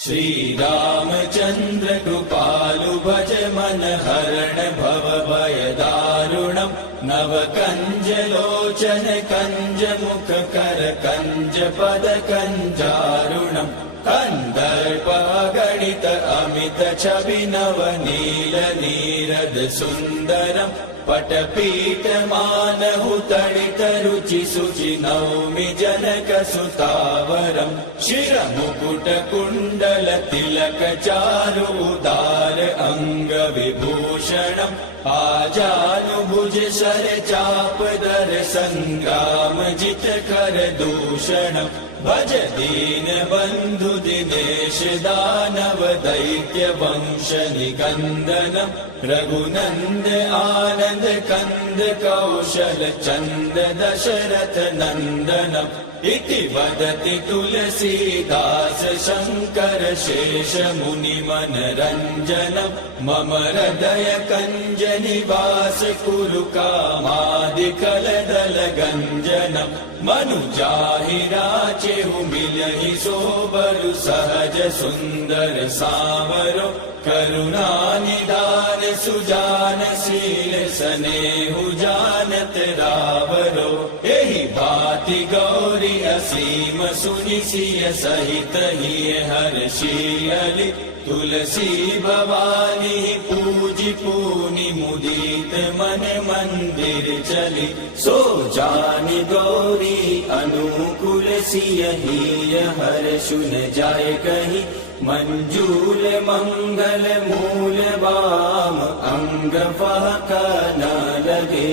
श्रीरामचन्द्र कृपालु भज मन हरण भव भय दारुणम् नव कंज लोचन कंज मुख कर कंज पद कंजारुणम् कंदर्प गणित अमित छवि नव नील नीरद सुन्दरम् पटपीठ मानहु तडित रुचि शुचि नौमि जनक सुतावरम् शिर मुकुट कुण्डल तिलक चारु उदार अंग विभूषणम् आजानुभुज सर चाप दर संग्राम जित कर दूषणम् भज दीन बंधु दिनेश दानव दैत्य वंश निकंदनम् रघुनंद आनंद कंद कौशल चंद दशरथ नंदनम् इति वदति तुलसीदास शंकर शेष मुनि मनरंजनम् मम हृदय कंज निवास कुरु कामादिकल दल गंजनम् मनुजाहि राचेहु मिलहि सोबरु सहज सुंदर सावरो करुणा निदान सुजान शील सनेहु जानत रावरो एहि भाति गौरी असीम सुनि सिय सहित हिय हर्षियलि तुलसी भवानी पूजि पूनि मुदित मन मंदिर चली सो जानि गौरी अनुकूल सिय हिय हर्षु न जाय कहि मंजूल मंगल मूल वाम अंग फहक न लगे।